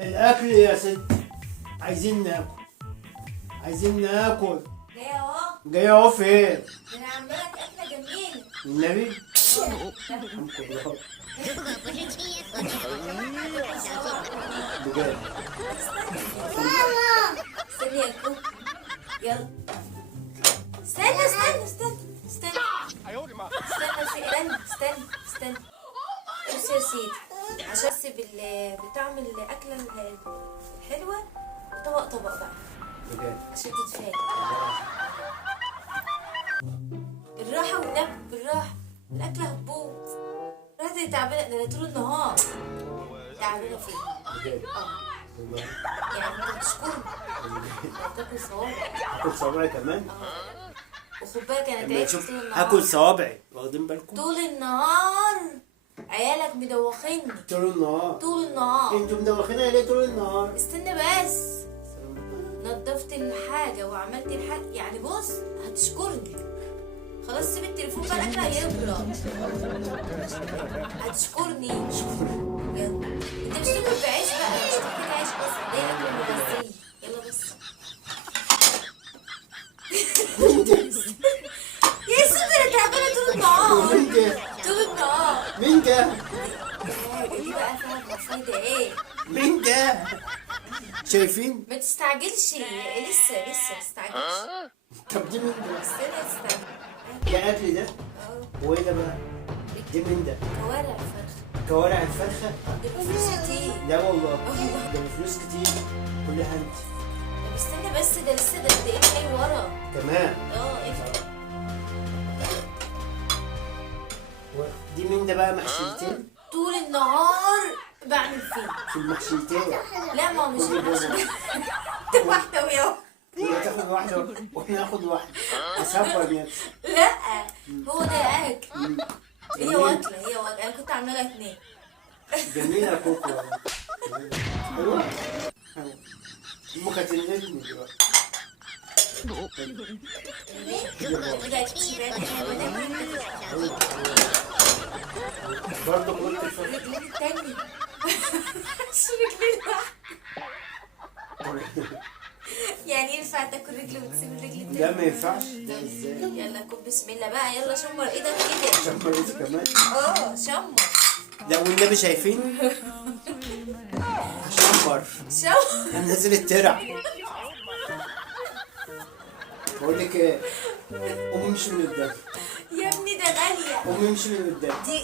الاكل يا ست. عايزين ناكل. عايزين ناكل. جاية اهو. جاي اهو فين؟ ده انا عامله لك اكله جميله. النبي. حمكم الله. بجد. استني يا كوك. يلا. استنى استنى استنى استنى. استنى. بص يا سيدي، عشان بس بطعم الاكله الحلوه طبق طبق بقى بجد. عشان تتفاجئ. بالراحه والنبي بالراحه، الاكله هتبوظ. رحت تعبانه، ده انا طول النهار تعبانه فيها. بجد. والله. يعني انت بتشكرني هتاكل صوابع. هاكل صوابعي كمان. وخد بالك انا لما تعبت تشوف طول النهار. هاكل صوابعي، واخدين بالكم؟ طول النهار عيالك مدوخيني طول النهار. طول النهار. انتوا مدوخينها ليه طول النهار؟ استنى بس، نظفت الحاجة وعملت الحاجة، يعني بص هتشكرني. خلاص سيب التليفون بقى، الأكل هيبرد. هتشكرني. يلا انت مش تاكل بعيش بقى، مش تاكل عيش بس، دي أكل مغذية. يلا بس. يا ستي انا تعبانة طول النهار. مين ده؟ طول النهار. مين ده؟ دي بقى فاهمة فايدة ايه؟ مين ده؟ شايفين؟ ما تستعجلش، لسه ما تستعجلش. طب دي مين ده؟ استنى تستعجل. ده اكل ده؟ اه وايه ده بقى؟ دي مين ده؟ كوارع الفرخة. كوارع الفرخة؟ ده بفلوس كتير. لا والله. ده بفلوس كتير. كلها انت. طب استنى بس، ده لسه ده ايه جاي ورا. كمان. افتح. دي مين ده بقى؟ محشيتين؟ طول النهار بعمل فيه. في المحشيتين. لا ما هو مش محشي. ده واحدة ويا هي تاخد واحدة واحنا ناخد واحدة. اصبر نفسي. لا هو ده اكل. هي واكلة انا كنت عاملة لها 2. جميلة كوكو. حلوة. امك هتنقلني دلوقتي. برضه قلت الفرق. رجلين التانية. مش رجلين واحدة. يعني ينفع تاكل رجل وتسيب الرجل التانية؟ لا ما ينفعش. ده ازاي؟ يلا كل بسم الله بقى، يلا شمر ايدك كده. شمر انت كمان. شمر. لا والنبي شايفين؟ شمر. هنزل الترع. بقول لك ايه؟ قومي امشي من قدام. يا ابني ده غالية. قومي امشي من قدام. دي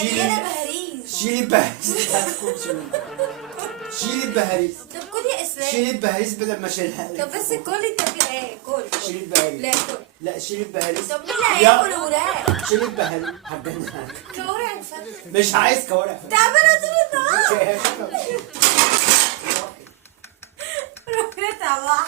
مليانة بهاريز. شيلي البهاريز بتاعتك وامشي من قدام. شيلي البهاريز. طب كل يا اسلام. شيلي البهاريز بدل ما اشيلها لك. طب بس كل انت في ايه؟ كل. شيلي البهاريز. لا كل. لا شيلي البهاريز. طب مين اللي هياكل وراك؟ شيلي البهاريز. هتجننك. كوارع الفرخة. مش عايز كوارع. تعبانة طول النهار. ربنا طلعها.